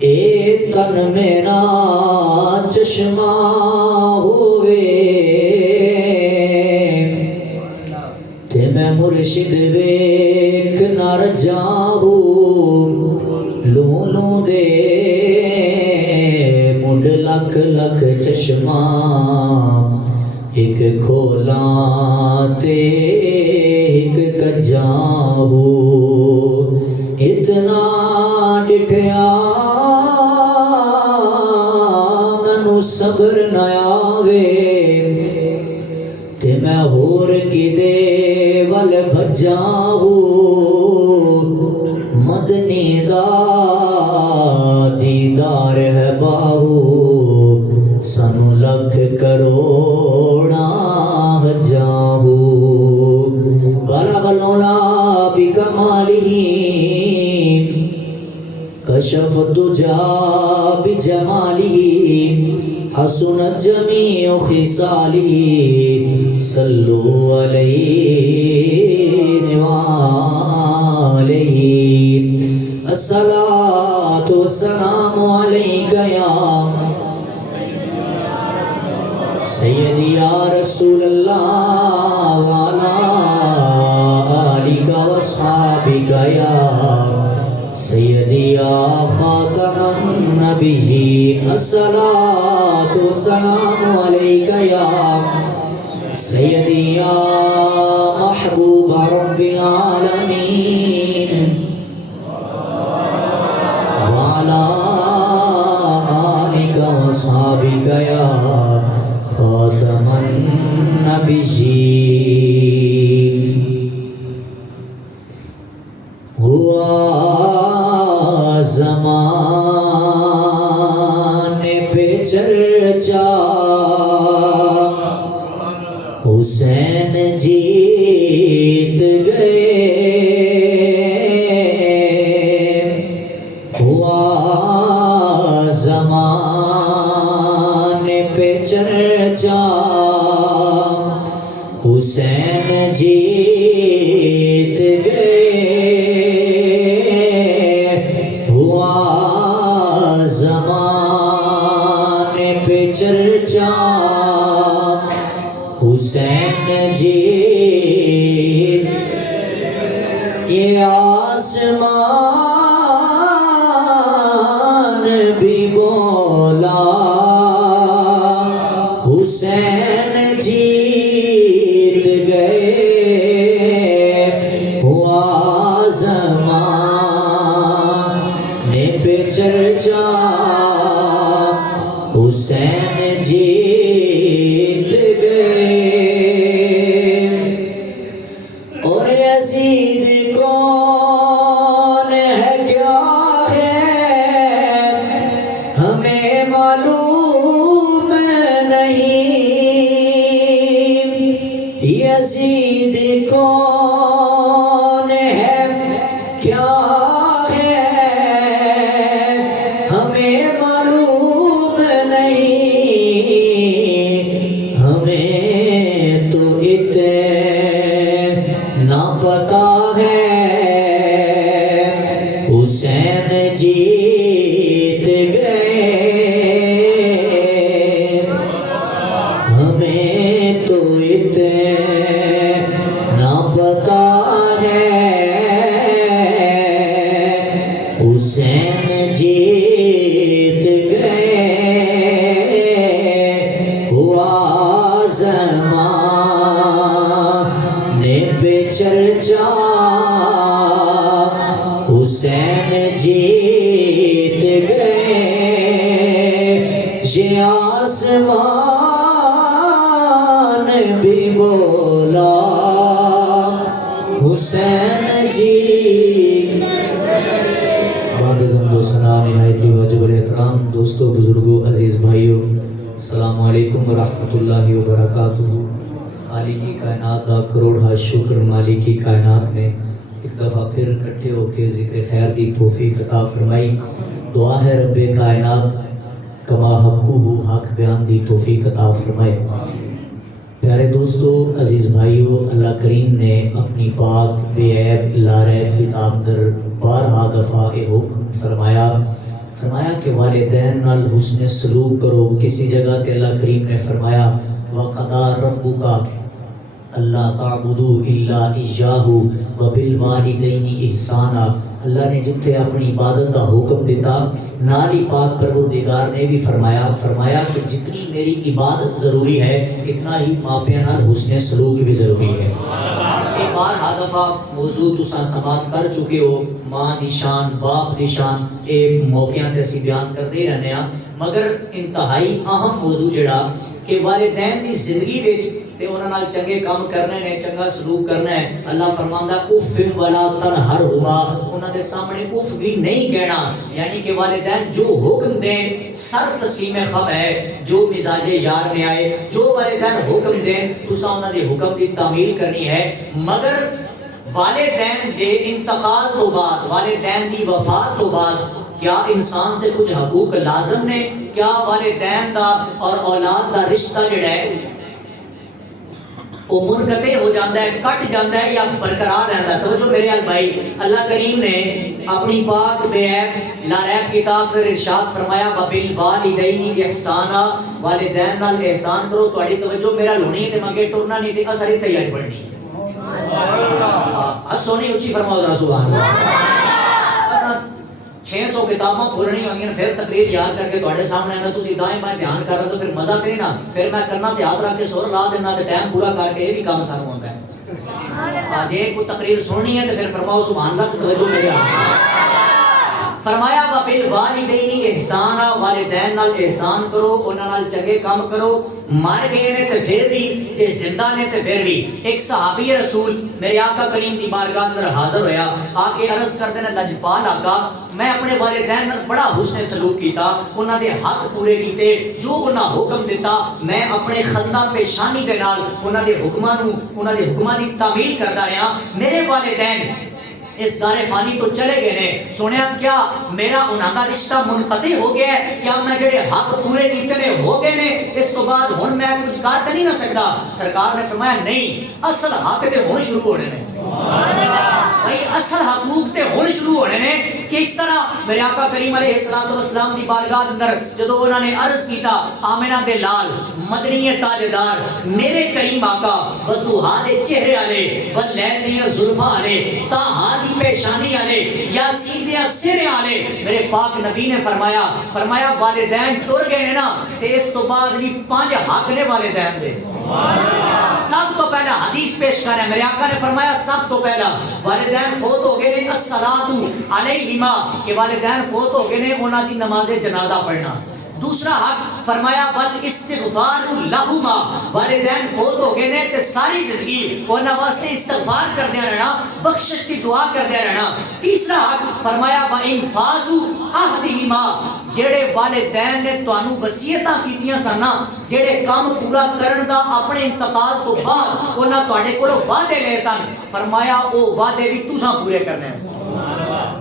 اے تن میرا چشمہ ہوئے تے میں مرشد ویکھ نہ رجاؤں لوں لوں دے مڈ لکھ لکھ چشمہ ایک کھولاں تے ایک کجاؤں اتنا ڈٹھیا مینوں صبر نہ آوے تے میں ہور کدے ول بھجاؤں مدنی دا دیدار ہے باہو سانو لکھ کروڑا جاہو غلب العلا بکمالہ کشف الدجا بجمالہ حسنت جمیع خصالہ صلو علیہ وآلہ الصلاة والسلام علیک یا سیدی یا رسول اللہ وعلا آلک واصحابک یا سیدی یا خاتم النبیین الصلاة والسلام علیک یا سیدی یا محبوب رب العالمین وعلا آلک واصحابک یا خاتم النبیین ہوا زمانے پہ چرچا حسین جیت گئے ہوا زمانے پہ چرچا حسین جیت گئے ہوا زمانے پہ چرچا حسین جیت یہ آسمان بھی بولا حسین جیت گئے ہوا زمانے پہ چرچا حسین جیت گئے اور یزید کون ہے کیا ہے ہمیں معلوم نہیں یزید کون ہے کیا ہے ہمیں معلوم نہیں ہمیں تو اتنا پتا ہے حسین جیت گئے ہمیں تو اتنا پتا ہے حسین جیت گئے ہوا زمانے پہ چرچا حسین جیت گئے یہ آسمان بھی بولا حسین جیت بعد از حمد و ثنا نہایت واجب الاحترام دوستو بزرگوں عزیز بھائیوں السلام علیکم ورحمۃ اللہ وبرکاتہ خالقی کائنات دا کروڑا شکر مالکی کائنات نے ایک دفعہ پھر اکٹھے ہو کے ذکر خیر کی توفیق عطا فرمائی دعا ہے رب کائنات کما حقہ حق بیان دی توفیق عطا فرمائے پیارے دوستو عزیز بھائیو اللہ کریم نے اپنی پاک بے عیب لاریب کتاب در بارہا دفعہ حکم فرمایا کہ والدین نال حسن سلوک کرو. کسی جگہ تے اللہ کریم نے فرمایا وَقَضَىٰ رَبُّكَ اللہ تعبدوا الا ایاہ وبالوالدین احسانا. اللہ نے جتنے اپنی عبادت کا حکم دیتا نال ہی پاک پروردگار نے بھی فرمایا کہ جتنی میری عبادت ضروری ہے اتنا ہی ماپیاں نال حسن سلوک بھی ضروری ہے. ایک بار ہر دفعہ موضوع تساں سماعت کر چکے ہو ماں دی شان باپ دی شان اے موقعاں تے اسی بیان کرتے رہنے ہاں مگر انتہائی اہم موضوع جڑا کہ والدین دی زندگی وچ تے انہاں نال چنگے کام کرنے نے چنگا سلوک کرنا ہے. اللہ فرماندا اف ولا تنہرہما انہاں دے سامنے اف بھی نہیں کہنا. یعنی کہ والدین جو حکم دیں سر تسلیم خم ہے. جو مزاج یار میں آئے جو والدین حکم دیں تساں انہاں دے حکم دی تعمیل کرنی ہے. مگر والدین دے انتقال تو بعد والدین دی وفات تو بعد کیا انسان سے کچھ حقوق لازم نے؟ کیا والدین دا اور اولاد دا رشتہ جڑا ہے وہ منقطع ہو جاتا ہے کٹ جاتا ہے یا برقرار رہتا ہے؟ توجہ میرے بھائی اللہ کریم نے اپنی پاک بے عیب لاریب کتاب میں ارشاد فرمایا وبالوالدین احسانا والدین نال احسان کرو. تہاڈی توجہ میرا لونی ہے تے مگے ٹرنا نہیں تے اثر تیاری پڑھنی ہے. سونی اچھی فرماؤ ذرا سبحان اللہ. 600 کتاباں کھولنی ہوئی پھر تقریر یاد کر کے تواڈے سامنے آنا تسی دائیں بائیں دھیان کر رہے تو پھر مزہ تے نا پھر میں کرنا تے ہاتھ رکھ کے سر لا دینا تے ٹائم پورا کر کے یہ بھی کام سانوں ہوندا ہے. جے کوئی تقریر سننی ہے تے پھر فرماؤ سبحان اللہ. توجہ میرے فرمایا وبالوالدین احسانا والدین نال احسان کرو انہاں نال چنگے کام کرو. مر گئے نے تے پھر بھی تے زندہ نے تے پھر بھی. ایک صحابی رسول میرے آقا کریم کی بارگاہ اندر حاضر ہویا آ کے عرض کرتے نے لجپال آقا میں اپنے والدین نال بڑا حسن سلوک کیتا انہاں دے حق پورے کیتے جو انہاں حکم دیتا میں اپنے خندہ پیشانی دے نال انہاں دے حکماں دی تعمیل کردا رہا. میرے والدین اس دار فانی تو چلے گئے نے سنیا کیا میرا انہاں دا رشتہ منقطع ہو گیا ہے؟ کیا میں جڑے حق پورے کیتے نے ہو گئے نے اس تو بعد ہن میں کچھ کر نہیں نہ سکدا؟ سرکار نے فرمایا نہیں اصل حق تے ہن شروع ہونے نے. بھائی اصل حقوق تے ہن شروع ہونے نے. کس طرح؟ میرے آقا کریم علیہ السلام دی بارگاہ اندر جدو انہوں نے عرض کیتا آمنہ دے لال مدنی تاجدار میرے کریم آقا ودوہا دے چہرے آلے واللیل دیا زلفہ آلے تاہا دی پیشانی آلے یاسین دیا سرے آلے. میرے پاک نبی نے فرمایا والدین ٹر گئے نا تے اس تو بعد بھی 5 حق نے والدین دے. سب تو پہلا حدیث پیش کر رہے ہیں میرے آقا نے فرمایا سب تو پہلا والدین فوت ہو گئے نے الصلاۃ علیہما کہ والدین فوت ہو گئے نے انہاں دی نماز جنازہ پڑھنا. دوسرا حق فرمایا والاستغفار لہما والدین فوت ہو گئے نے تے ساری زندگی انہاں واسطے استغفار کردے رہنا بخشش دی دعا کردے رہنا. تیسرا حق فرمایا وانفاذ عہدہما جڑے والدین نے تانوں وصیتاں کیتیاں سن جڑے کام پورا کرن دا اپنے انتقال تو بعد انہاں تواڈے کولوں وعدے لے سن فرمایا او وعدے بھی تساں پورے کرنے ہیں.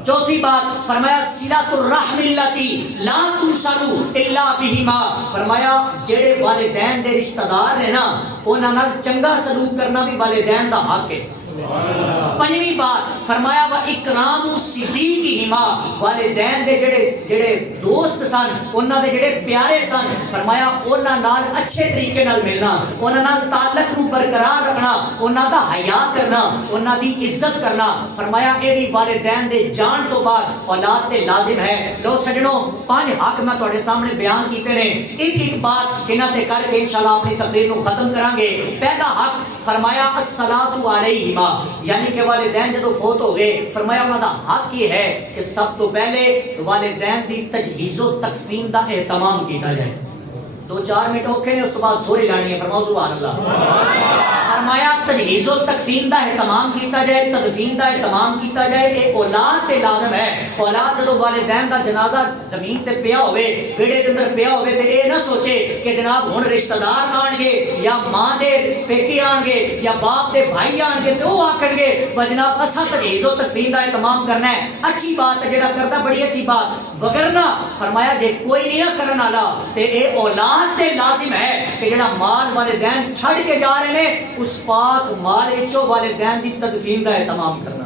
چوتھی بات فرمایا صلۃ الرحم التی لا تنصر الا بہما فرمایا جڑے والدین دے رشتہ دار نے نا انہاں نال چنگا سلوک کرنا بھی والدین دا حق ہے. پنجویں بات فرمایا وا اکرام صدیقہما والدین دے جڑے دوست سن انہاں دے جڑے پیارے سن فرمایا انہاں نال اچھے طریقے نال ملنا انہاں نال تعلق نو برقرار رکھنا انہاں دا حیا کرنا انہاں دی عزت کرنا. فرمایا اے بھی والدین دے جان تو بعد اولاد تے لازم ہے. لو سجنوں 5 حق میں تواڈے سامنے بیان کیتے نے ایک بات انہاں تے کر کے انشاءاللہ اپنی تقریر نو ختم کران گے. پہلا حق فرمایا الصلاۃ علیہما یعنی کہ والدین جدو فوت ہو گئے فرمایا انہاں دا حق یہ ہے کہ سب تو پہلے والدین دی تجہیز و تکفین دا اہتمام کیتا جائے. 2-4 منٹ اوکھے نے اس تو بعد سوری لانی ہے. فرماؤ سبحان اللہ. فرمایا تجہیز و تکفین دا اہتمام کیتا جائے تدفین دا اہتمام کیتا جائے. اے اولاد تے لازم ہے. اولاد جدو والدین دا جنازہ زمین تے پیا ہوئے بیڑے دے اندر پیا ہوئے تے اے نہ سوچے کہ جناب ہن رشتہ دار آن گے یا ماں دے پیکے آن گے یا باپ دے بھائی آن گے تے او آکھن گے جناب اساں تجہیز و تکفین دا اہتمام کرنا ہے. اچھی بات ہے جڑا کردا بڑی اچھی بات وگرنہ فرمایا جے کوئی نہیں نہ کرن والا تے اے اولاد تے لازم ہے کہ جڑا مال والدین چھڑ کے جا رہے ہیں اس پاک مال وچوں والدین دی تدفین دا اہتمام کرنا.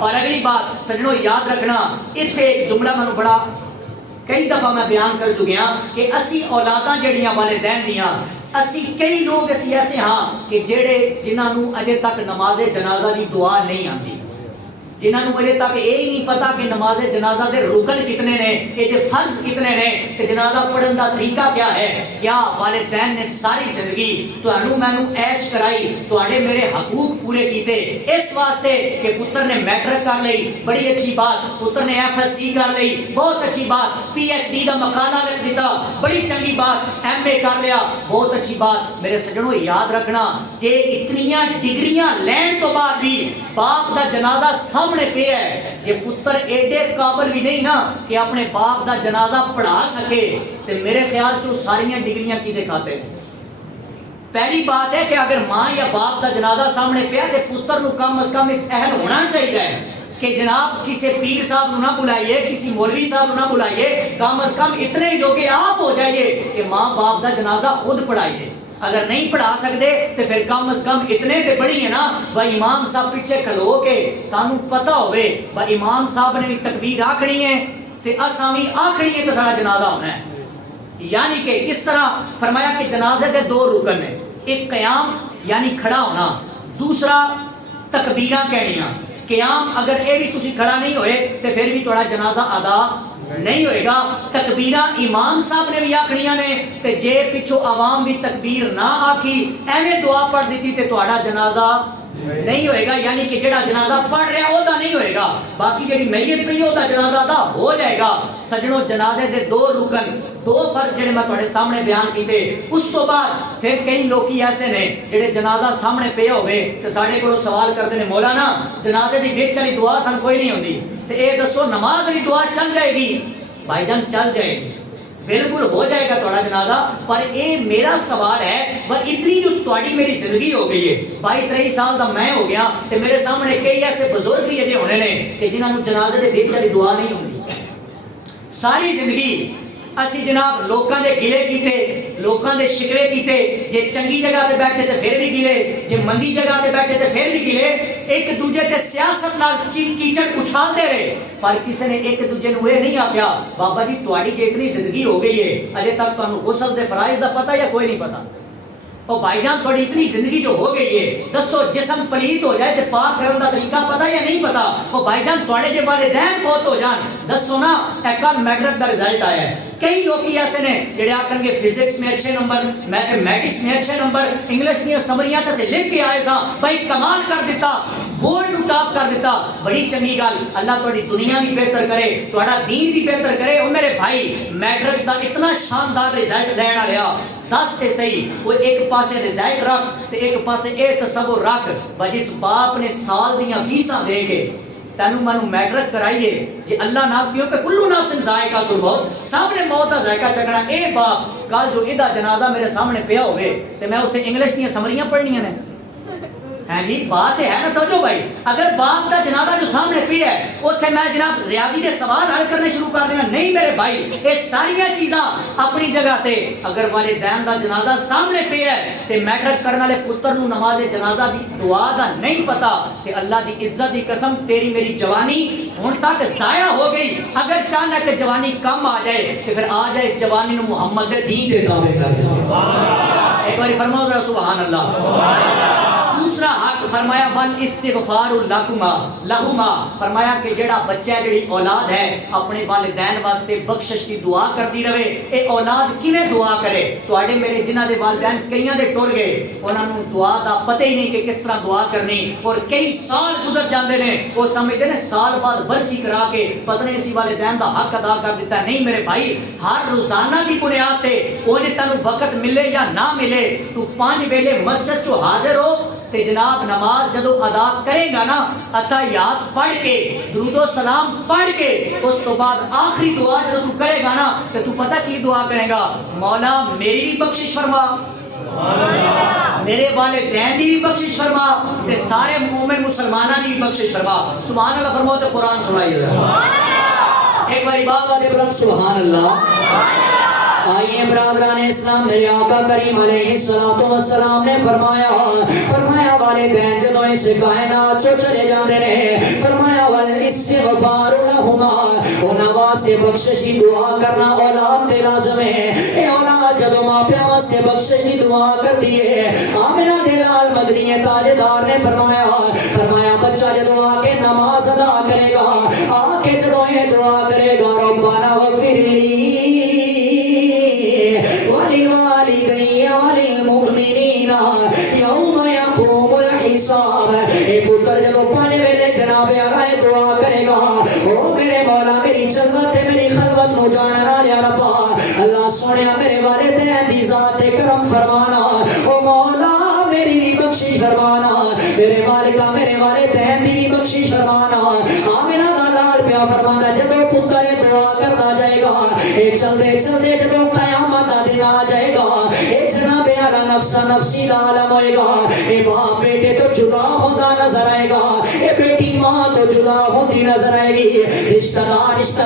اور اگلی بات سجنوں یاد رکھنا ایتھے ایک جملہ مینوں بڑا کئی دفعہ میں بیان کر چکیا کہ اسی اولاداں جڑیاں والدین دیاں اسی کئی لوگ اسی ایسے ہاں کہ جنہاں نو اجے تک نماز جنازہ دی دعا نہیں آتی، جنہاں نو اجے تک یہ ہی نہیں پتا کہ نماز جنازہ دے رکن کتنے نے، یہ فرض کتنے نے، کہ جنازہ پڑھن دا طریقہ کیا ہے۔ کیا والدین نے ساری زندگی تانوں مینوں عیش کرائی، تواڈے میرے حقوق پورے کیتے اس واسطے کہ پتر نے میٹرک کر لئی، بڑی اچھی بات، پتر نے FSC کر لئی، بہت اچھی بات، PhD دا مقالہ لکھ دیتا، بڑی چنگی بات، MA کر لیا، بہت اچھی بات۔ میرے سجنوں یاد رکھنا، جے اتنیاں ڈگریاں لین تو بعد بھی باپ دا جنازہ سامنے پہ ہے، جے پتر ایڈے قابل بھی نہیں نا کہ اپنے باپ دا جنازہ پڑھا سکے، تو میرے خیال چو ساریاں ڈگریاں کسے کھاتے ہیں۔ پہلی بات ہے کہ اگر ماں یا باپ دا جنازہ سامنے پہ ہے تو پتر نو کم از کم اس اہل ہونا چاہیے کہ جناب کسی پیر صاحب نہ بلائیے، کسی مولوی صاحب نہ بلائیے، کم از کم اتنے جوگے آپ ہو جائیے کہ ماں باپ دا جنازہ خود پڑھائیے۔ اگر نہیں پڑھا سکتے تو پھر کم از کم اتنے پہ بڑی ہے نا، بھائی امام صاحب پیچھے کھلو کے سانو پتہ ہوئے بھائی امام صاحب نے بھی تکبیر آکھنی ہے تو اساں بھی آکھنی ہے تو سارا جنازہ ہونا ہے۔ یعنی کہ کس طرح فرمایا کہ جنازے کے دو رکن ہیں، ایک قیام یعنی کھڑا ہونا، دوسرا تکبیراں کہنیاں۔ قیام اگر یہ بھی تسی کھڑا نہیں ہوئے تو پھر بھی تھوڑا جنازہ ادا نہیں ہوئے گا۔ تکبیراں امام صاحب نے بھی آکھنیاں نے تے جے پچھو عوام بھی تکبیر نہ آکھی ایویں دعا پڑھ دیتی تے تھوڑا جنازہ نہیں ہوئے گا، یعنی کہ جڑا جنازہ پڑھ رہا وہ دا نہیں ہوئے گا، باقی جڑی میت پئی وہ دا جنازہ دا ہو جائے گا۔ سجنوں جنازے دے دو رکن، دو فرض جڑے میں تھوڑے سامنے بیان کیتے، اس تو بعد پھر کئی لوکی ایسے نے جڑے جنازہ سامنے پہ ہوئے تو ساڑھے کو سوال کرتے ہیں مولانا جنازے دی بیچ چلی دعا سن کوئی نہیں ہوندی، تو اے دسو نماز کی دعا چل جائے گی؟ بھائی جان چل جائے گی، بالکل ہو جائے گا تھوڑا جنازہ، پر اے میرا سوال ہے وہ اتنی جو تھوڑی میری زندگی ہو گئی ہے 22-23 سال دا میں ہو گیا تو میرے سامنے کئی ایسے بزرگ بھی یہ ہونے نے کہ جنہاں نو جنازے دے بیچ چلی دعا نہیں ہوندی۔ ساری زندگی اسی جناب لوکاں دے گلے کیتے، لوکاں دے شکوے کیتے، جے چنگی جگہ تے بیٹھے تے پھر بھی گلے، جے مندی جگہ تے بیٹھے تے پھر بھی گلے، ایک دوجے تے سیاست نال کیچڑ اچھالتے رہے، پر کسی نے ایک دوجے نو یہ نہیں آکھیا بابا جی تہاڈی جے اتنی زندگی ہو گئی ہے اجے تک تانوں غسل دے فرائض دا پتہ یا کوئی نہیں پتہ؟ اور بھائی جان تھوڑی اتنی زندگی جو ہو گئی ہے دسو جسم پلیت ہو جائے تو پاک کرن دا طریقہ پتہ یا نہیں پتہ؟ اور بھائی جان تھوڑے جے والدین فوت ہو جان دسو نا کل میٹرک دا رزلٹ آیا ہے، کئی لوگ ایسے نے جڑے آکھن گے فزکس میں اچھے نمبر، میتھمیٹکس میں اچھے نمبر، انگلش میں سمریاں تے سے لکھ کے آئے سا بھائی کمال کر دیتا، بورڈ ٹاپ کر دیتا، بڑی چنگی گل، اللہ تہاڈی دنیا بھی بہتر کرے، تہاڈا دین بھی بہتر کرے۔ او میرے بھائی میٹرک دا اتنا شاندار رزلٹ لینا لیا، دس تے صحیح، وہ ایک پاسے رزلٹ رکھ تے ایک پاسے اے تصور رکھ بھائی جس باپ نے سال دیاں فیساں دے کے تینوں مینوں میٹرک کرائیے جی اللہ نہ کیونکہ کلو نفس ذائقہ الموت، سب نے موت کا ذائقہ چکھنا، اے باپ کل جو ادا جنازہ میرے سامنے پیا ہوئے تو میں اتنے انگلش دیاں سمریاں پڑھنیاں نے، ہے جی بات ہے نا توجہ بھائی، اگر باپ کا جنازہ جو سامنے پہ ہے اتنے میں جناب ریاضی کے سوال حل کرنے شروع کر دیا، نہیں میرے بھائی یہ ساریا چیزاں اپنی جگہ تے، اگر والدین کا جنازہ سامنے پہ ہے تو میٹرک کرنے والے پتر نو نماز جنازہ دی دعا دا نہیں پتا کہ اللہ دی عزت دی قسم تیری میری جوانی ہن تک ضائع ہو گئی، اگر چاہنا کہ جوانی کم آ جائے تو پھر آ جائے اس جوانی نو محمد دے دین دے تابع کر دے، ایک بار فرماؤ ذرا سبحان اللہ۔ دوسرا حق فرمایا ول استغفار لہما، فرمایا کہ جڑا بچہ جڑی اولاد ہے اپنے والدین واسطے بخشش کی دعا کرتی رہے، اے اولاد کیویں دعا کرے؟ تواڈے میرے جنہاں دے والدین کئیاں دے ٹر گئے انہاں نوں دعا دا پتہ ہی نہیں کہ کس طرح دعا کرنی، اور کئی سال گزر جاندے نے وہ سمجھدے نے سال بعد برسی کرا کے پتہ نہیں اسی والدین دا حق ادا کر دیتا، نہیں میرے بھائی ہر روزانہ دی بنیاد تے اونے تینوں وقت ملے یا نہ ملے تو 5 ویلے مسجد چ حاضر ہو تے جناب نماز جدو ادا کرے گا نا اتحیات پڑھ کے درود و سلام پڑھ کے اس تو بعد آخری دعا جدو تو کرے گا نا تو تو پتہ کی دعا کرے گا؟ مولا میری بھی بخشش فرما، میرے والدین کی بھی بخشش فرما تے سارے مومن مسلمانوں کی بھی بخشش فرما۔ سبحان اللہ فرماؤ تو قرآن سنائیے، ایک باری بات والے بلند سبحان اللہ۔ آئیے برادران اسلام، میرے آقا کریم علیہ السلام نے فرمایا والدین جدو اس کائنات چو چلے جاندے نے، فرمایا والاستغفار لہما، انہاں واسطے بخششی دعا کرنا اولاد تے لازم ہے۔ اے اولاد جدو ماں پیاں واسطے بخششی دعا کر دیے، آمنہ دلال مدنی تاجدار نے فرمایا بچہ جدو آ کے نماز ادا کرے گا، آ کے جدو یہ دعا کرے گا ربنا غفر لی ولوالدی وللمؤمنین یوم یقوم الحساب۔ اے پتر جدو پانے ویلے جناب آلہ دعا کرے گا، او میرے مولا میری جنت میری خلوت نو جاننا لیا ربا، اللہ سونیا میرے والدین دی ذات کرم فرمانا، او مولا میری بھی بخشش فرمانا، میرے مالکہ میرے والدین دی بھی بخشش فرمانا۔ آمینہ دا لال پیا فرمانا جدو پتر دعا کرنا جائے گا، اے چلدے چلدے جدو قیامت دا دن آ جائے گا، اے جناب اعلیٰ نفسا نفسی دا عالم ہوئے گا، اے باپ بیٹے تو جدا ہوتا نظر آئے گا، اے بیٹی ماں تو جدا ہوتی نظر آئے گی، رشتہ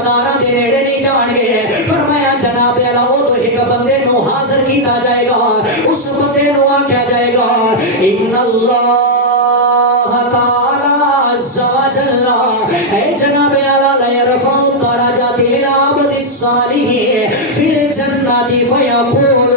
دارہ دے نیڑے نہیں جان گے۔ فرمایا جناب اعلیٰ وہ تو ایک بندے نو حاضر کیتا جائے گا، اس بندے نو آکیا جائے گا ان اللہ تعالی عز و جل اے جناب اعلیٰ لیرفع الدرجات للعبد الصالح فی الجنت فیقول،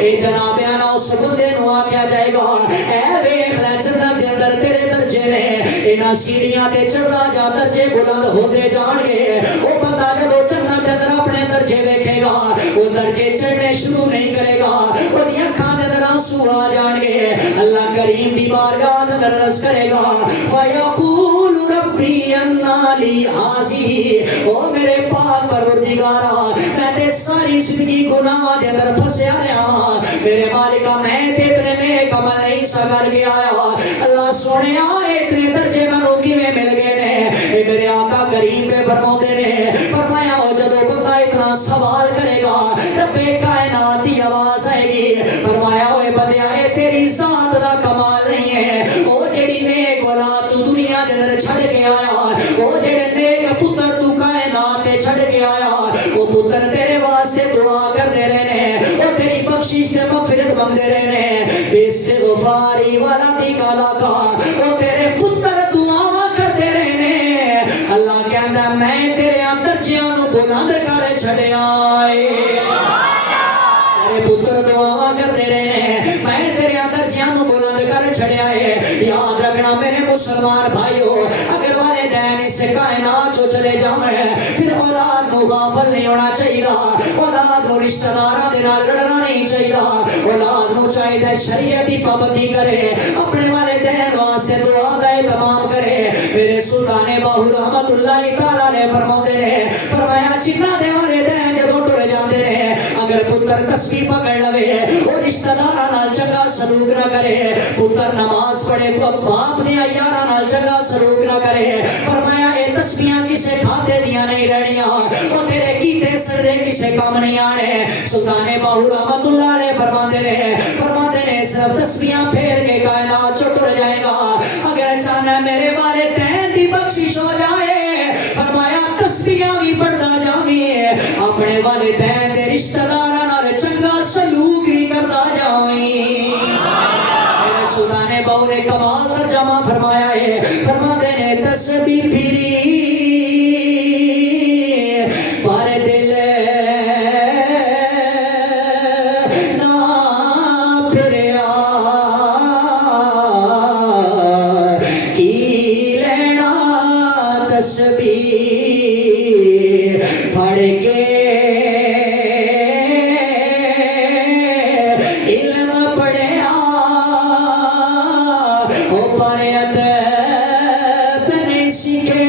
اے جناب اعلیٰ اس بندے نو آکیا جائے گا اے ویکھ لے جنت دے اندر تیرے درجے نے، انہاں سیڑھیاں تے چڑھدا جا درجے بلند ہوتے جان گے۔ وہ بندہ جدو جنت دے اندر اپنے درجے ویکھے گا، وہ درجے چڑھنے شروع نہیں کرے گا، وہ دی اکھاں دے اندر آنسو آ جان گے، اللہ کریم دی بارگاہ دے اندر عرض کرے گا فیقول ربی انا لی حاضی، او میرے پاک پروردگارا میں تے ساری زندگی گناہ دے اندر پھنسیا رہا ہاں، میرے مالکہ میں تے اتنے نیک عمل نہیں سا کر کے آیا، اللہ سونیا اتنے درجے منو کیویں مل گئے نے؟ اے میرے آقا کریم پہ فرماتے نے، فرمایا ہو جدو بندہ اتنا سوال کرے گا رب کائنات دی آواز آئے گی، فرمایا ہوئے بندیا اے تیری ذات دا کمال نہیں ہے، او جڑی نیک اولاد تو دنیا دے اندر چھڑ کے آیا، او جڑے نیک پتر تو کائنات تے چھڑ کے آیا، وہ پتر تیرے واسطے دعا کر دے رہے ہیں، وہ تیری بخشش تے مغفرت مانگ دے رہے ہیں، بے استغفاری ولدک لکا، وہ تیرے پتر دعا کر دے رہے ہیں، اللہ کہندا میں تیرے درجیاں نو بلند کر چھڑیا اے، تیرے پتر دعا کر دے رہے ہیں میں تیرے درجیاں نو بلند کر چھڑیا ہے۔ یاد رکھنا میرے مسلمان بھائیو، اگر والدین اس کائنات چو چلے جاؤں پھر اولاد نو غافل نہیں ہونا چاہیے، اولاد نو رشتہ داراں دے نال لڑنا نہیں چاہیے، اولاد نو چاہیے شریعت دی پابندی کرے، اپنے والدین واسطے دعا دا اہتمام کرے۔ میرے سلطان باہو رحمت اللہ تعالی علیہ فرماتے ہیں، فرمایا جنہ دے والدین جدوں ٹر جاندے نے، اگر پتر تسبیح پکڑ لوے وہ رشتہ داراں نال چنگا سلوک نہ کرے، پتر نماز پڑھے باپ نے یاراں نال چنگا سلوک نہ کرے، فرمایا اے تسبیحاں کسے کھاتے دیاں نہیں رہنیاں، وہ تیرے کیتے سردے کسے کام نہیں آنے۔ سلطان باہو رحمت اللہ علیہ فرماتے نے صرف تسبیحاں پھیر کے کائنات چو ٹر جائے گا، اگر چاہنا میرے والدین دی بخشش ہو جائے، فرمایا تسبیحاں بھی پڑھدا جاویں، اپنے والدین دے رشتہ داراں نال چنگا سلوک بھی کردا جاویں۔ میرے سلطان باہو نے کمال ترجمہ فرمایا ہے، فرماتے نے تسبیح پھری پر دل نہ پھریا، کی لینا تسبیح پڑھ کے علم پڑھیا، او پر ادب نہیں سیکھے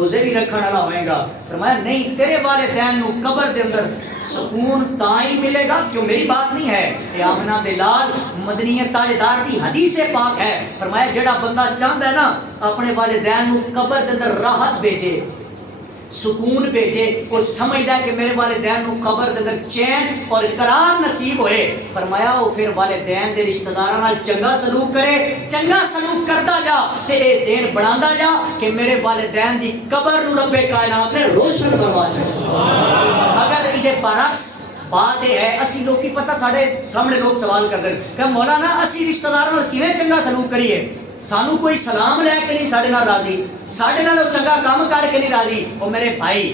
روزے بھی رکھنے والا ہوئے گا. فرمایا نہیں, تیرے والدین نو قبر دے اندر سکون تائی ملے گا. کیوں, میری بات نہیں ہے, یہ آمنہ دلال مدنی تاجدار دی حدیث پاک ہے. فرمایا جڑا بندہ چاہتا ہے نا اپنے والدین نو قبر دے اندر راحت بھیجے, سکون بھیجے, اور سمجھدا ہے کہ میرے والدین نو قبر دے اندر چین اور قرار نصیب ہوئے, فرمایا وہ پھر والدین دے رشتہ داراں نال چنگا سلوک کرے, چنگا سلوک کرتا جا تے اے ذہن بناندا جا کہ میرے والدین دی قبر نو رب کائنات نے روشن کروا چھڈیا. اگر ادھے برعکس بات یہ ہے, اسی لوگ کی پتہ ساڑھے سامنے لوگ سوال کرتے ہیں کہ مولانا اسی رشتہ داراں نال کیویں چنگا سلوک کریے, سانو کوئی سلام لے کے نہیں ساڑھے نال راضی, ساڑھے نال چنگا کام کر کے نہیں راضی. اور میرے بھائی,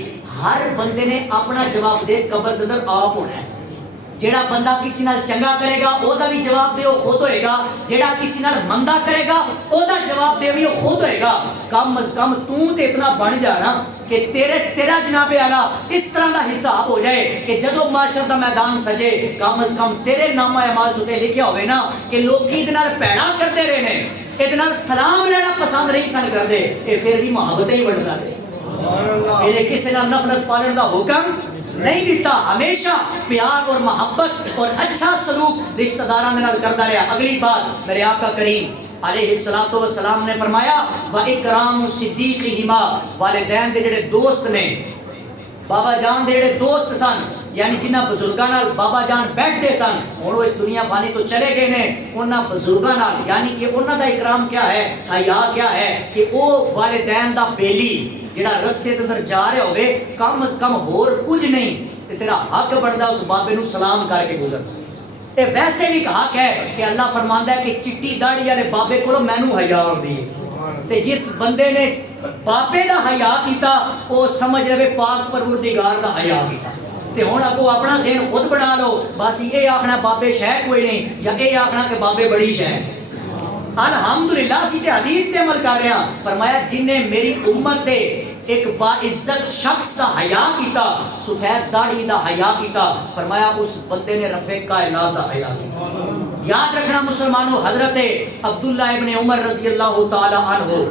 ہر بندے نے اپنا جواب دے قبر دے اندر آپ ہونا ہے. جیڑا بندہ کسی نال چنگا کرے گا او دا بھی جواب دے وہ خود ہوئے گا, جیڑا کسی نال مندا کرے گا او دا جواب دے بھی وہ خود ہوئے گا. کم از کم تو تے اتنا بن جانا کہ تیرا جناب اعلیٰ اس طرح کا حساب ہو جائے کہ جدو معاشر دا میدان سجے, کم از کم تیرے نامہ اعمال چتے لکھیا ہوئے نا کہ لوگ ادھے نال پیڑا کرتے رہے نے, ادھے نال سلام لینا پسند نہیں سن کرتے, یہ پھر بھی محبت ہی بڑھتا رہے. یہ کسی نال نفرت پالنے کا حکم نہیں دیتا, ہمیشہ پیار اور محبت اور اچھا سلوک رشتہ داراں نال کرتا رہا. اگلی بات میرے آقا کریم علیہ السلام نے فرمایا وَإِكْرَامُ صِدِّيقِهِمَا, والدین دے جڑے دوست نے, بابا جان دے جڑے دوست سن, یعنی جنہ بزرگاں نال بابا جان بیٹھتے سن, ہن وہ اس دنیا فانی تو چلے گئے نے, انہاں بزرگاں نال یعنی کہ انہاں دا اکرام کیا ہے, حیا کیا ہے کہ او والدین دا بیلی جڑا رستے دے اندر جا رہے ہوئے کم از کم ہور کچھ نہیں تے تیرا حق بندا اس بابے نو سلام کر کے گزر. اے ویسے بھی حق ہے کہ اللہ فرماندا ہے کہ چٹی داڑھی والے بابے کولو مینوں حیا ہوندی ہے, تے جس بندے نے بابے دا حیا کیتا او سمجھ لے پاک پروردگار دا حیا کیتا. تے ہن اگوں اپنا ذہن خود بنا لو, بس یہ آکھنا بابے شے کوئی نہیں, یا یہ آکھنا کہ بابے بڑی شے. الحمدللہ اسی تے حدیث تے عمل کر رہے ہیں. فرمایا جن نے میری امت دے ایک باعزت شخص دا حیا کیتا, سفید داڑھی دا حیا کیتا, فرمایا اس بندے نے رب کائنات دا حیا کیتا. یاد رکھنا مسلمانوں, حضرت عبداللہ ابن عمر رضی اللہ تعالی عنہ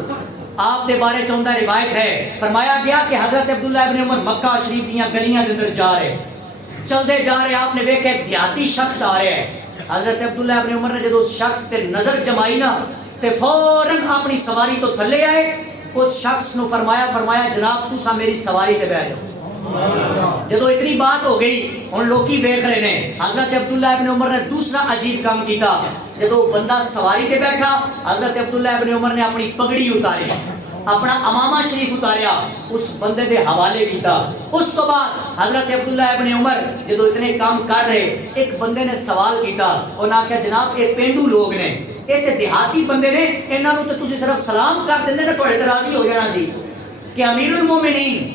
آپ دے بارے چاہتا روایت ہے, فرمایا گیا کہ حضرت عبداللہ ابن عمر مکہ شریف دیاں گلیاں دے اندر جا رہے, چلتے جا رہے, آپ نے دیکھا ایک دیہاتی شخص آ رہے ہیں. حضرت عبداللہ ابن عمر نے جب اس شخص تے نظر جمائی نا تے فوراً اپنی سواری تو تھلے آئے, اس شخص نو فرمایا جناب تسا میری سواری تے بیٹھ جاؤ. جدو اتنی بات ہو گئی ہن لوکی دیکھ رہے نے, حضرت عبداللہ ابن عمر نے دوسرا عجیب کام کیتا. جدو بندہ سواری تے بیٹھا, حضرت عبداللہ ابن عمر نے اپنی پگڑی اتاری, اپنا امامہ شریف اتاریا, اس بندے دے حوالے کیتا. اس تو بعد حضرت عبداللہ ابن عمر جدو اتنے کام کر رہے, ایک بندے نے سوال کیتا, انہاں کہا جناب یہ پینڈو لوگ نے, یہ تے دیہاتی بندے نے, انہاں نو تے تسی صرف سلام کر دیندے نے تہاڈے تے راضی ہو جانا سی کہ امیر المومنین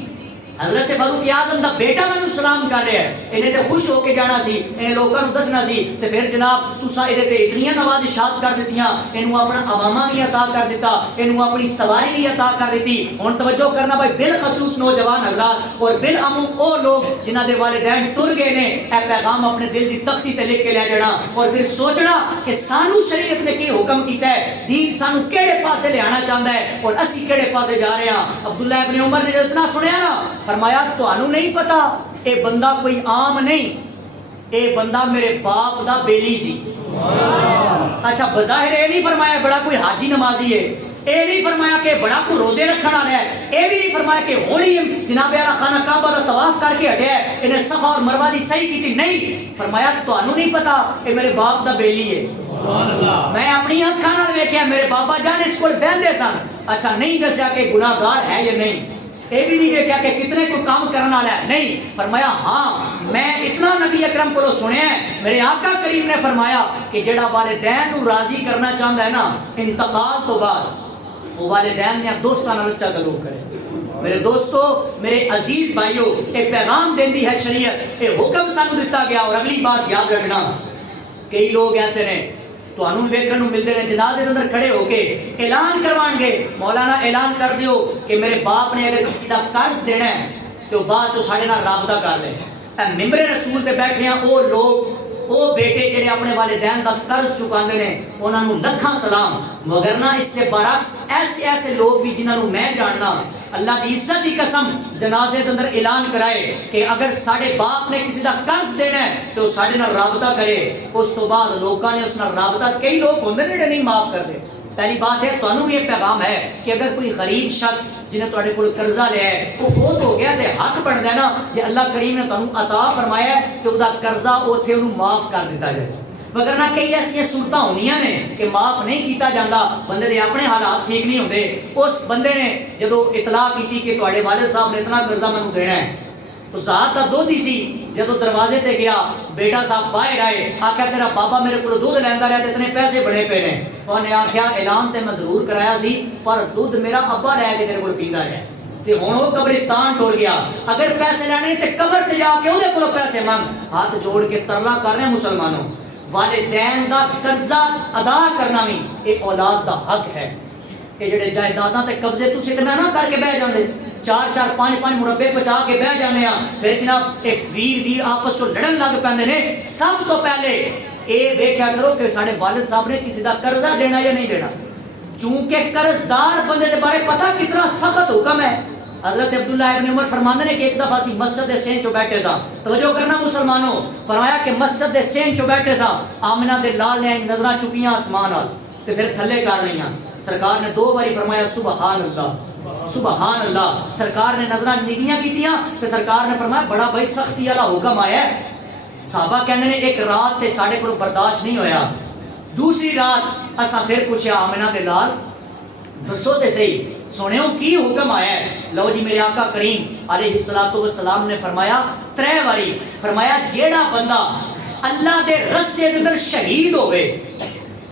حضرت فاروق اعظم دا بیٹا مینوں سلام کر رہا ہے, انہیں تے خوش ہو کے جانا سی, انہیں لوگوں نو دسنا سی, تے پھر جناب تساں ادھے تے اتنی نوازشات کر دتیاں, اینو اپنا امامہ بھی عطا کر دیتا, اینو اپنی سواری بھی عطا کر دیتی. ہن توجہ کرنا بھائی, بالخصوص نوجوان حضرات اور بالعموم او لوگ جنہاں دے والدین ٹر گئے نے, اے پیغام اپنے دل دی تختی تے لکھ کے لے جانا اور پھر سوچنا کہ سانو شریعت نے کی حکم کیتا ہے, دین سانو کیڑے پاسے لے آنا چاہندا ہے اور اسی کیڑے پاسے جا رہے ہیں. عبداللہ ابن عمر نے اتنا سنیا نا, فرمایا تانوں نہیں پتا اے بندہ کوئی عام نہیں, اے بندہ میرے باپ دا بیلی سی. اچھا بظاہر اے نہیں فرمایا بڑا کوئی حاجی نمازی ہے, اے نہیں فرمایا کہ بڑا کوئی روزے رکھنا والا ہے, اے بھی نہیں فرمایا کہ ہونی جناب اعلیٰ خانہ کعبہ دا طواف کر کے ہٹیا ہے, انہیں صفا اور مروہ دی صحیح کی تھی. نہیں, فرمایا تانوں نہیں پتا اے میرے باپ دا بیلی ہے, میں اپنی اکھاں نال ویکھیا میرے بابا جان اس کول بہندے سن. اچھا نہیں دسیا کہ گناہ گار ہے یا نہیں, اے بھی نہیں دیکھا کہ کتنے کوئی کام کرنا والا ہے, نہیں. فرمایا ہاں میں اتنا نبی اکرم کو سنیا ہے, میرے آقا کریم نے فرمایا کہ جڑا والدین نو راضی کرنا چاہتا ہے نا انتقال تو بعد وہ والدین یا دوستاں نال اچھا سلوک کرے. میرے دوستو, میرے عزیز بھائیو, ایک پیغام دیندی ہے شریعت, ایک حکم سانو دیتا گیا. اور اگلی بات یاد رکھنا, کئی لوگ ایسے نے تانوں ویکھن ملتے ہیں جنازے اندر کھڑے ہو کے اعلان کروان گے, مولانا اعلان کر دیو کہ میرے باپ نے اگر کسی کا قرض دینا ہے تو بعد تو ساڈے نال رابطہ کر لے. ممبر رسول تے بیٹھے ہیں وہ لوگ وہ بیٹے جڑے اپنے والدین کا قرض چکاندے نے انہاں نوں لکھاں سلام، مگرنا اس کے برعکس ایسے ایسے لوگ بھی جنہاں نوں میں جاننا اللہ دی عزت دی قسم جنازے دے اندر اعلان کرائے کہ اگر ساڈے باپ نے کسی دا قرض دینا ہے تو ساڈے نال رابطہ کرے، اس تو بعد لوکاں نے اس نال رابطہ، کئی لوگ ہوندے نے نہیں معاف کرتے۔ پہلی بات ہے تانوں یہ پیغام ہے کہ اگر کوئی غریب شخص جنہیں تواڈے کول قرضہ لیا ہے وہ فوت ہو گیا تے حق بندا ہے نا جے اللہ کریم نے تانوں عطا فرمایا ہے کہ ਉਹਦਾ قرضہ اوتھے ਉਹਨੂੰ معاف کر دیتا جائے، وگرنہ کئی ایسی صورتاں ہونیاں نے کہ معاف نہیں کیتا جاتا، بندے دے اپنے حالات ٹھیک نہیں ہوندے۔ اس بندے نے جدو اطلاع کیتی کہ تواڈے والد صاحب نے اتنا قرضہ مینوں دینا ہے، اس ذات دا دودھ ہی سی، جدو دروازے تے گیا بیٹا صاحب باہر آئے، آکھیا تیرا بابا میرے کو دودھ لیندا رہا تے اتنے پیسے بڑے پے نے، انہوں نے آکھیا اعلان تے میں ضرور کرایا سی پر دودھ میرا ابا لے کے تیرے کو پیندا ہے تے ہن وہ قبرستان ٹر گیا، اگر پیسے لینے تے قبر تے جا کے اودے کولوں پیسے مانگ، ہاتھ جوڑ کے ترلا کر رہے ہیں مسلمانوں۔ والدین دا قرضہ ادا کرنا بھی یہ اولاد دا حق ہے۔ یہ جڑے جائیداداں تے قبضے تسی تے میں نہ کر کے بہ جاندے، 4-4 5-5 مربے پچا کے بہ جانے ہاں، پھر جناب ایک ویر آپس وچ لڑن لگ پیندے نے۔ سب تو پہلے اے ویکھیا کرو کہ ساڈے والد صاحب نے کسی دا قرضہ دینا یا نہیں دینا، چونکہ قرضدار بندے دے بارے پتہ کتنا سخت حکم ہے۔ حضرت عبداللہ ابن عمر فرماندے نے کہ ایک دفعہ اسی مسجد سین چو بیٹھے سا، توجہ کرنا مسلمانوں، فرمایا کہ مسجد سین چو بیٹھے سا، آمنہ دے لال نے نظراں چکیاں آسمان آل تے پھر تھلے کر رہی ہیں، سرکار نے 2 باری فرمایا سبحان اللہ سبحان اللہ، سرکار نے نظراں نگیاں کیتیاں تے سرکار نے فرمایا بڑا بھائی سختی والا حکم آیا ہے۔ صحابہ کہنے نے ایک رات تے ساڈے کول برداشت نہیں ہویا، دوسری رات اساں پھر پوچھا آمنہ دے لال دسو تے صحیح سنیو کی حکم آیا ہے؟ لو جی میرے آقا کریم علیہ السلام نے فرمایا 3 باری، فرمایا جیڑا بندہ اللہ دے رستے دے اندر شہید ہوئے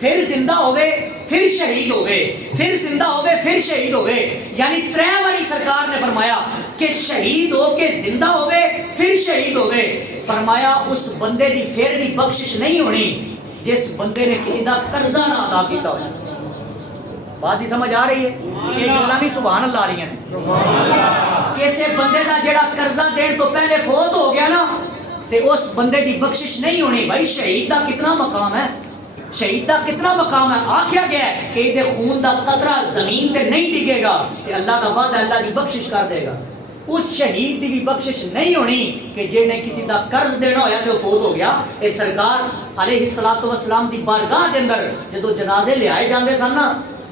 پھر زندہ ہوئے پھر شہید ہوئے پھر زندہ ہوئے پھر شہید ہوئے، یعنی 3 باری سرکار نے فرمایا کہ شہید ہو کے زندہ ہوئے پھر شہید ہوئے، فرمایا اس بندے دی پھر بھی بخشش نہیں ہونی جس بندے نے کسی دا قرضہ نہ ادا کیتا ہو۔ بات ہی سمجھ آ رہی ہے؟ ایک اللہ بھی سبحان اللہ آ رہی ہیں، کیسے بندے دا جڑا قرضہ دین تو پہلے فوت ہو گیا نا تے اس بندے دی بخشش نہیں ہونی۔ بھائی شہید دا کتنا مقام ہے، شہید دا کتنا مقام ہے، آکھیا گیا ہے کہ یہ خون دا قطرہ زمین تے نہیں ڈگے گا تے اللہ دا وعدہ اللہ دی بخشش کر دے گا۔ اس شہید دی بھی بخشش نہیں ہونی کہ جے نے کسی دا قرض دینا ہویا تے وہ فوت ہو گیا۔ اے سرکار علیہ السلام دی بارگاہ دے اندر جدو جنازے لے آئے جاندے سن نا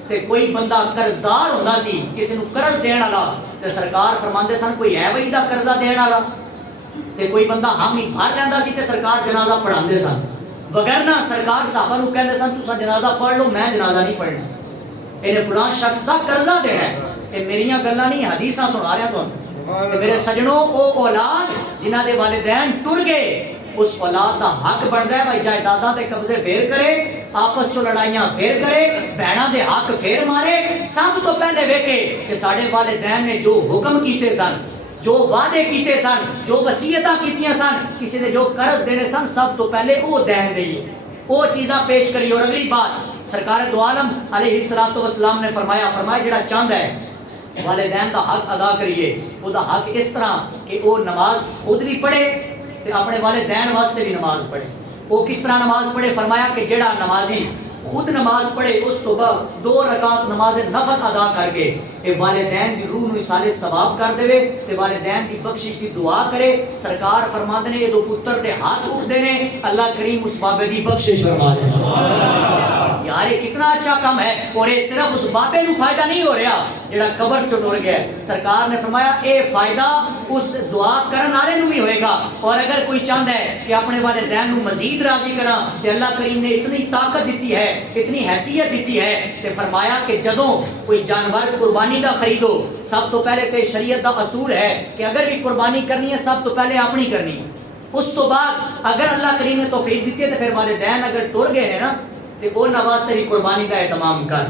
تے کوئی بندہ قرضدار ہوندا سی کسی نو قرض دین والا تے سرکار فرماندے سن کوئی ہے وہی دا قرضہ دین والا تے کوئی بندہ ہم ہی بھر لیندا سی تے سرکار جنازہ پڑھاندے سن، وگرنہ سرکار صحابہ نو کہندے سن تساں جنازہ پڑھ لو میں جنازہ نہیں پڑھنا، انہیں فلاں شخص دا قرضہ دینا ہے۔ اے میریاں گلاں نہیں حدیثاں سنا رہا تھانوں کہ میرے سجنوں او اولاد جنہاں دے والدین ٹر گئے اس اولاد دا حق بندا ہے بھائی جائیداداں تے قبضے پھیر کرے، آپس چ لڑائیاں پھیر کرے، بہناں دے حق پھیر مارے، سب تو پہلے ویکھے کہ ساڈے والدین نے جو حکم کیتے سن، جو وعدے کیتے سن، جو وصیتاں کیتیاں سن، کسی نے جو قرض دینے سن سب تو پہلے وہ دین دئیے، وہ چیزاں پیش کری۔ اور اگلی بات سرکار دو عالم علیہ السلام نے فرمایا جڑا چاہندا ہے والدین دا حق ادا کریے، وہ دا حق اس طرح کہ وہ نماز خود بھی پڑھے تے اپنے والدین واسطے بھی نماز پڑھے۔ وہ کس طرح نماز پڑھے؟ فرمایا کہ جڑا نمازی خود نماز پڑھے اس تو بعد 2 رکعت نماز نفل ادا کر کے اے والدین دی روح نو ایصال ثواب کر دے تے والدین دی بخشش دی دعا کرے، سرکار فرماندے نے یہ 2 پتر دے ہاتھ اٹھدے نے اللہ کریم اس بابے دی بخشش فرما دے۔ یار یہ کتنا اچھا کام ہے، اور یہ صرف اس بابے نو فائدہ نہیں ہو رہا جڑا قبر چ ٹر گیا، سرکار نے فرمایا اے فائدہ اس دعا کرن والے نو بھی ہوئے گا، اور اگر کوئی چاہتا ہے کہ اپنے والدین نو مزید راضی کراں تے اللہ کریم نے اتنی طاقت دیتی ہے، اتنی حیثیت دیتی ہے تے فرمایا کہ جدوں کوئی جانور قربانی دا خریدو سب تو پہلے تے شریعت دا اصول ہے کہ اگر بھی قربانی کرنی ہے سب تو پہلے اپنی کرنی ہے، اس تو بعد اگر اللہ کریم نے توفیق دیتی ہے تو پھر والدین اگر ٹر گئے ہیں نا تے انہاں واسطے بھی قربانی دا اہتمام کر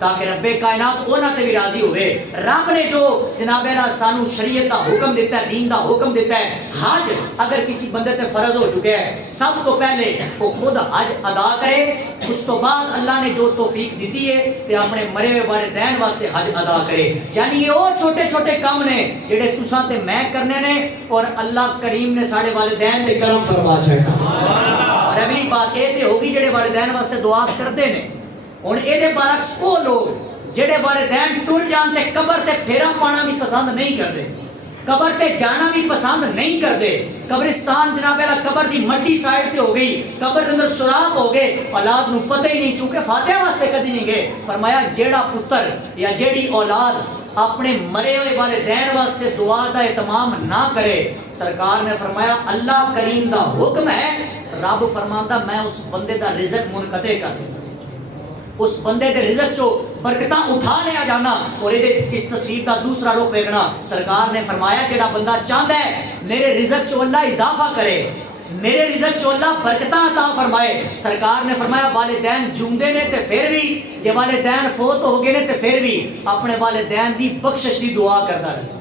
تاکہ رب کائنات انہاں تے بھی راضی ہوئے۔ رب نے جو جناب اللہ سانو شریعت دا حکم دیتا ہے، دین دا حکم دیتا ہے، حج اگر کسی بندے تے فرض ہو چکے ہے سب تو پہلے وہ خود حج ادا کرے، اس تو بعد اللہ نے جو توفیق دیتی ہے تے اپنے مرے ہوئے والدین واسطے حج ادا کرے۔ یعنی یہ وہ چھوٹے چھوٹے کام نے جڑے تساں تے میں کرنے نے اور اللہ کریم نے ساڈے والدین تے کرم فرما چھڑنا۔ اور اگلی بات یہ تو ہوگی جڑے والدین واسطے دعا کرتے ہیں. ہوں یہ برعکس وہ لوگ جڑے والدین ٹر جان تے قبر تے پھیرا پانا بھی پسند نہیں کرتے, قبر تے جانا بھی پسند نہیں کرتے. قبرستان جناب والا قبر دی مٹی سائڈ تے ہو گئی, قبر کے اندر سوراخ ہو گئے, اولاد نو پتہ ہی نہیں, چونکہ فاتحہ واسطے کدی نہیں گئے. فرمایا جیڑا پتر یا جیڑی اولاد اپنے مرے ہوئے والدین واسطے دعا دا اہتمام نہ کرے, سرکار نے فرمایا اللہ کریم دا حکم ہے, رب فرماندا میں اس بندے دا رزق منقطع کر دوں, اس بندے دے رزق چو برکتاں اٹھا لیا جانا. اور اس تصویر کا دوسرا رخ دیکھنا, سرکار نے فرمایا جڑا بندہ چاہتا ہے میرے رزق چو اللہ اضافہ کرے, میرے رزق چو اللہ برکتاں عطا فرمائے, سرکار نے فرمایا والدین جوندے نے تے پھر بھی, جے والدین فوت ہو گئے نے تے پھر بھی اپنے والدین دی بخشش دی دعا کرتا رہے.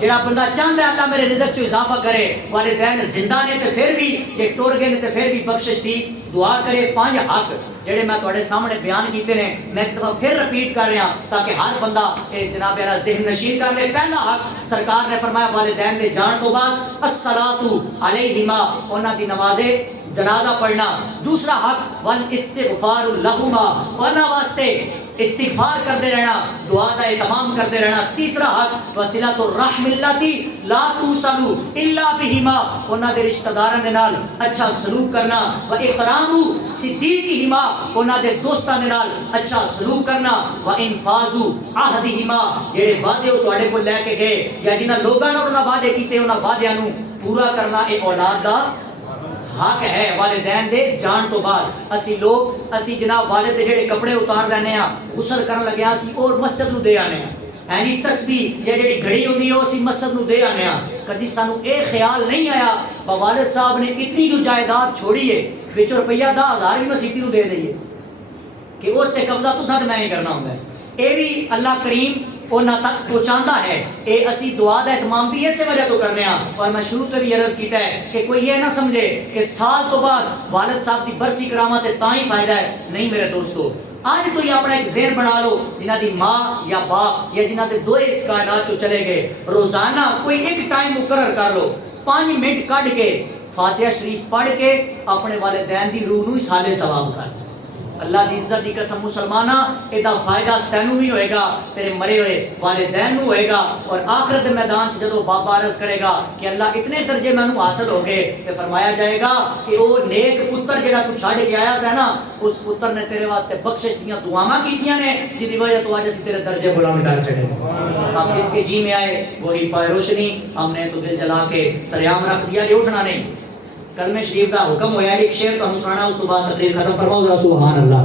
جڑا بندہ چاہتا ہے اللہ میرے رزق چو اضافہ کرے, والدین زندہ نے تے پھر بھی, جے ٹر گئے نے تے پھر بھی بخشش دی دعا کرے. 5 حق جڑے میں تواڈے سامنے بیان کیتے نے, میں ایک دفعہ پھر رپیٹ کر رہا تاکہ ہر بندہ جناب میرا ذہن نشین کر لے. پہلا حق سرکار نے فرمایا والدین دے جان تو بعد الصلاۃ علیہما, انہاں دی نماز جنازہ پڑھنا. دوسرا حق والاستغفار لہما, انہاں واسطے استغفار کرتے رہنا, دعا کا اہتمام کرتے رہنا. تیسرا حق وصلۃ الرحم اللاتی لا توصل الا بہما, انہاں دے رشتہ داراں دے نال اچھا سلوک کرنا. و اکرام صدیقہما, انہاں دے دوستاں دے نال اچھا سلوک کرنا. و انفاذ عہدہما, جڑے وعدے وہ تواڈے کول لے کے گئے یا جنہاں لوگاں نال انہاں وعدے کیتے انہاں وعدیاں نو پورا کرنا, اے اولاد دا حق ہے. والدین دے جان تو بعد اسی جناب والد دے جڑے کپڑے اتار لینے ہاں, غسل کرن لگے ہاں اسی اور مسجد نو دے آنے ہاں, یعنی تسبیح یا جڑی گھڑی ہوندی ہے اسی مسجد نو دے آنے ہاں. کدی سانو اے خیال نہیں آیا والد صاحب نے اتنی جو جائیداد چھوڑی ہے وچ روپیہ 10,000 بھی مسیتی نو دے دئیے کہ اس تے قبضہ تو ساتھ میں ہی کرنا ہوندا ہے. اے بھی اللہ کریم اونا تک پہنچاندا ہے. اے اسی دعا دا اہتمام بھی اسی وجہ تو کرنے ہاں. اور میں شروع تو بھی عرض کیتا ہے کہ کوئی یہ نہ سمجھے کہ سال تو بعد والد صاحب دی برسی کراواں تے تاں ہی فائدہ ہے. نہیں میرے دوستو, آج تو یہ اپنا ایک ذہن بنا لو, جنہ دی ماں یا باپ یا جنہ دے دوئے اس کائنات چو چلے گئے, روزانہ کوئی ایک ٹائم مقرر کر لو, 5 منٹ کڈ کے فاتحہ شریف پڑھ کے اپنے والدین دی روح نو اصالے ثواب کر. اللہ دی عزت دی قسم مسلمانہ, ایدا فائدہ تینوں بھی ہوئے گا, تیرے مرے ہوئے والدین نو ہوئے گا. اور آخرت دے میدان سے جدو بابا عرض کرے گا کہ اللہ اتنے درجے میں نو حاصل ہو گئے, کہ فرمایا جائے گا کہ وہ نیک پتر جڑا تو چھاڑ کے آیا سا نا, اس پتر نے تیرے واسطے بخشش دیاں دعاواں کیتیاں نے, جس دی وجہ تو آج اسی تیرے درجے بلند کر چڑھے. اب جس کے جی میں آئے وہی پائے روشنی, ہم نے تو دل جلا کے سریام رکھ دیا, یہ اٹھنا نہیں. کلمہ شریف کا حکم ہوا ہے, ایک شعر تو ہم سنانا, اس کے بعد تقریر ختم. فرماؤ ذرا سبحان اللہ.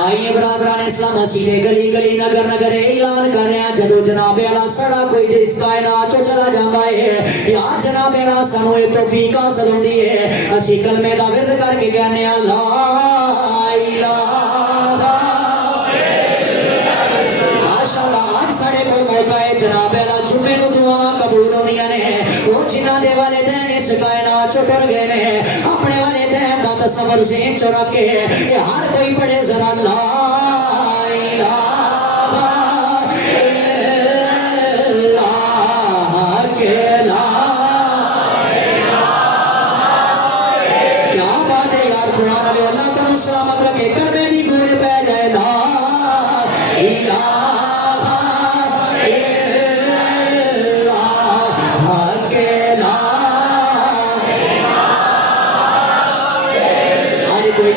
آئیے برادران اسلام, مسیح گلی گلی نگر نگر اعلان کر رہے ہیں, جدو جناب اعلیٰ سڑا کوئی جس کائنات چو چلا جاندہ ہے, یا جناب اعلیٰ سانو ایک توفیق حاصل ہوندی ہے, اسی کلمے دا ورد کر کے کہنے لا الہ ماشاءاللہ. آج ساڑے کو موقع ہے جناب اعلیٰ جمعے نو دعاواں قبول ہوندیاں نے, وہ جنہ دے والدین اس کائنات چو ٹر گئے نے, اپنے والدین دا تصور ذہن چو رکھ کے ہر کوئی پڑھے ذرا لا الہ الا اللہ کے لا. کیا بات ہے یار, قرآن علیہ اللہ تعالیٰ سلامت رکھے, کلمے دی گور پہ جائے لا الہ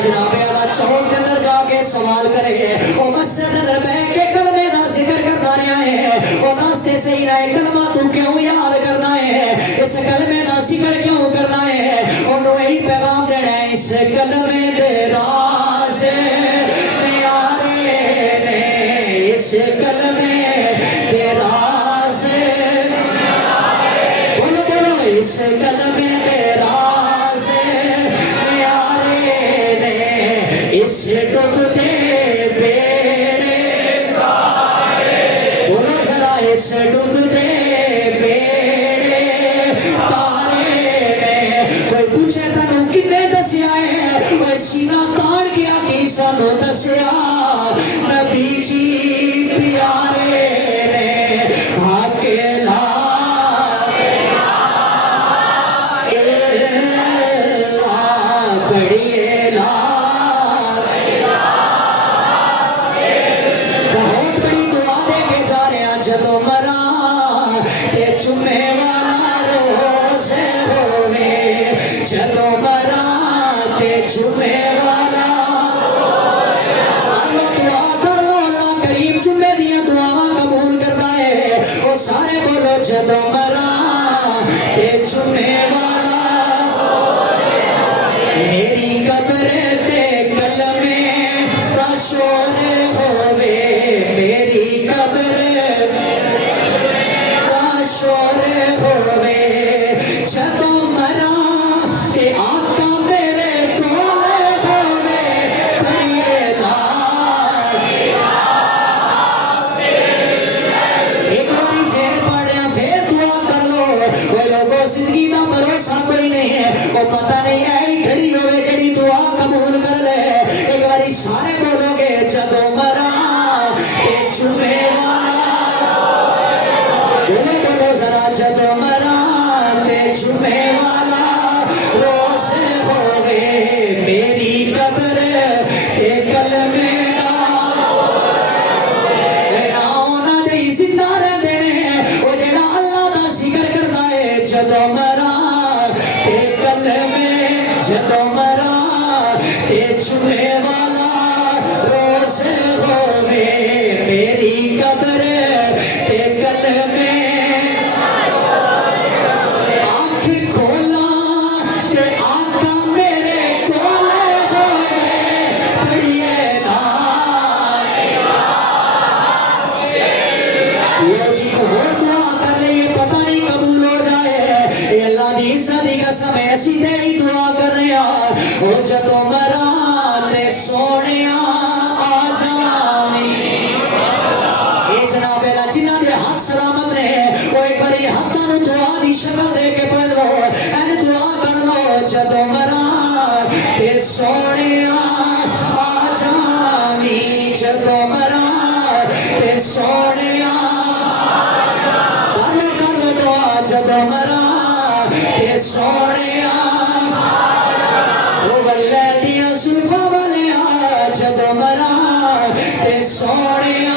جناب اعلیٰ چوک کے اندر گا کے سوال کرے, وہ مسجد اندر بیٹھ کے کلمے دا ذکر کرنا رہا ہے, وہ راستے سے ہی رہے کلمہ تو کیوں یاد کرنا ہے, اس کلمے دا ذکر کیوں کرنا ہے, انہوں یہی پیغام دینا ہے, اس کلمے دے راز نیارے نے, اس کلمے دے راز بولو بولو, اس کلمے دے راز اس ڈوبتے بیڑے بولو ذرا, اس ڈوبتے بیڑے تارے نے, کوئی پوچھے تنو کنے دسیا ہے, وہ سینہ کاڑ گیا کی سانو دسیا, نبی جی پیارے نے اکیلا جدو مرا تے جمعے والا دعا کر لو اللہ کریم جمعے دیا دعا قبول کرتا ہے وہ سارے بولو جدو مرا تے جمعے والا میری قبر تے کلمے دا شور ہووے میری قبر دا شور ہووے جدو مرا تے آقا میرے کول ہووے پڑھیے لا ایک باری پھر پڑھ رہے ہیں پھر دعا کر لو وہ لوگوں زندگی دا بھروسہ کوئی نہیں ہے وہ پتہ نہیں ہے کھڑی ہوئے جڑی دعا قبول کر لے ایک باری سارے بولو گے جدو مرا تے جمعے والا بولو بولو ذرا جدو مرا تے جمعے والا روز ہوئے میری قبر تے کلمے زندہ رہتے ہیں وہ جڑا اللہ دا ذکر کرتا ہے جدو مرا تے کلمے جدو مرا تے جمعے والا روز ہووے میری قبر تے کلمے آنکھ کھولا تے آقا میرے کول ہووے پڑھیے لا لو جی کو اور دعا کر لے یہ پتہ نہیں قبول ہو جائے یہ اللہ دی عزت دی قسم ایسی دے ہی دعا کر رہے ہیں وہ جدو مرا تے سونیا آ جاویں اے جناب اللہ جنہ دے ہاتھ سلامت رہے وہ ایک باری ہاتھاں نوں دعا دی شکل دے کے پڑھ لو این دعا کر لو جدو مرا تے سونیا آ جاویں جدو مرا تے سونیا کر لو دعا جدو مرا تے سونیا وہ واللیدیاں زلفا والیا جدو مرا تے سونیا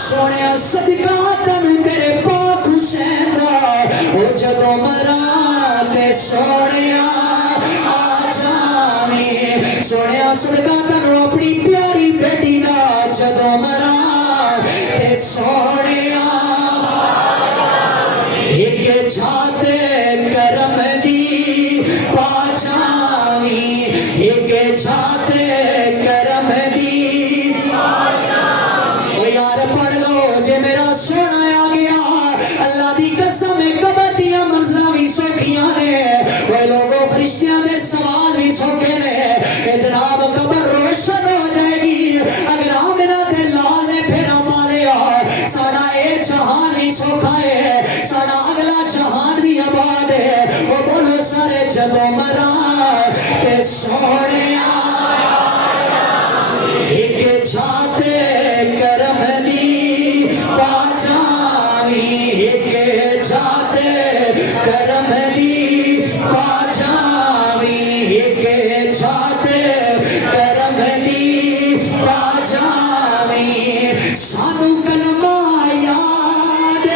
سونیا صدقہ تنو تیرے پاک حسین دا وہ جدو مرا تے سونیا آ جاویں سونیا صدقہ تنو اپنی پیاری بیٹی دا جدو مرا تے سونیا ایک جھاتے کرم دی پا جاویں ایک جھاتے کرم دی او یار پڑھ لو جے میرا سونا آ گیا اللہ دی قسم قبر دیا منزلہ بھی سوکھیاں نے وہ لوگوں فرشتیاں دے سوال بھی سوکھے نے کہ جناب قبر روشن ہو جائے گی اگر آمنہ دے لال نے پھیرا پالیا ساڑا اے جہان بھی سوکھا ہے ساڑا اگلا جہان بھی آباد ہے وہ بولو سارے جدو مرا تے سونیا ایک جھاتے کرم دی پا جاویں ایک جھاتے کرم دی پا جاویں ایک جھاتے کرم دی پا جاویں سانو کلمہ یاد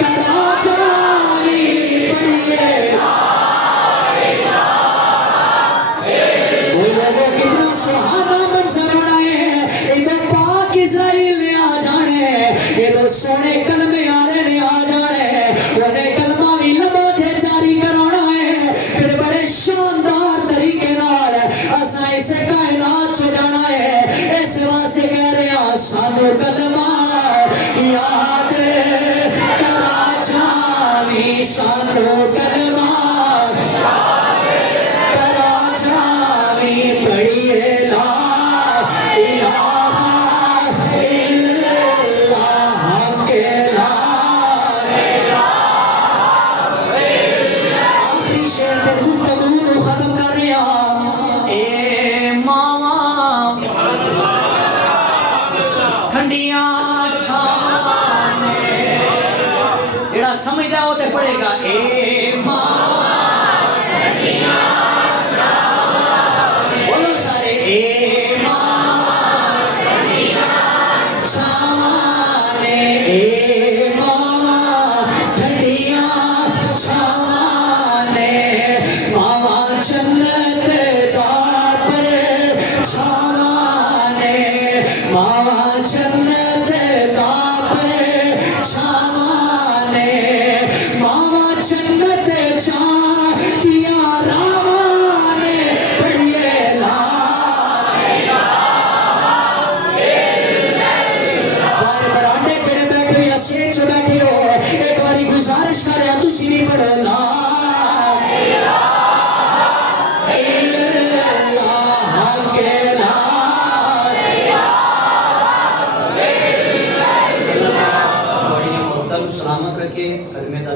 کرا جاویں پڑھیے وہ لوگوں کتنا سہانا منظر بنائے ادھر پاک اسرائیل نے آ جانے ادھر سونے کلمے آنے نے آ جانے انہیں کلمہ بھی لبا دے جاری کرانا ہے پھر بڑے شاندار طریقے نال اساں اسے کائنات چو جانا ہے اس واسطے کہہ رہے ہیں سانو کلمہ یاد کرا جاویں سانو کلمہ کرا جاویں پڑھیے لا الہ الا اللہ کے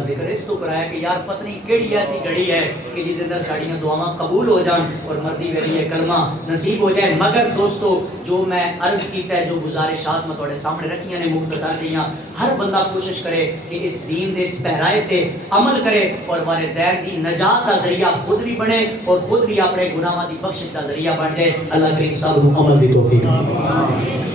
ذکر اس تو کرایا کہ یار پتہ نہیں کیڑی ایسی گھڑی ہے کہ جس اندر ساڑیاں دعاواں قبول ہو جان اور مردی ویلی کلمہ نصیب ہو جائے. مگر دوستو جو میں عرض کیتا ہے, جو گزارشات میں تھوڑے سامنے رکھیاں نے مختصر کیاں, ہر بندہ کوشش کرے کہ اس دین دے اس پہرائے تے عمل کرے اور والدین دی نجات کا ذریعہ خود بھی بنے اور خود بھی اپنے گناہاں دی بخشش کا ذریعہ بن جائے. اللہ کریم صاحب کو عمل دی توفیق عطا فرمائے.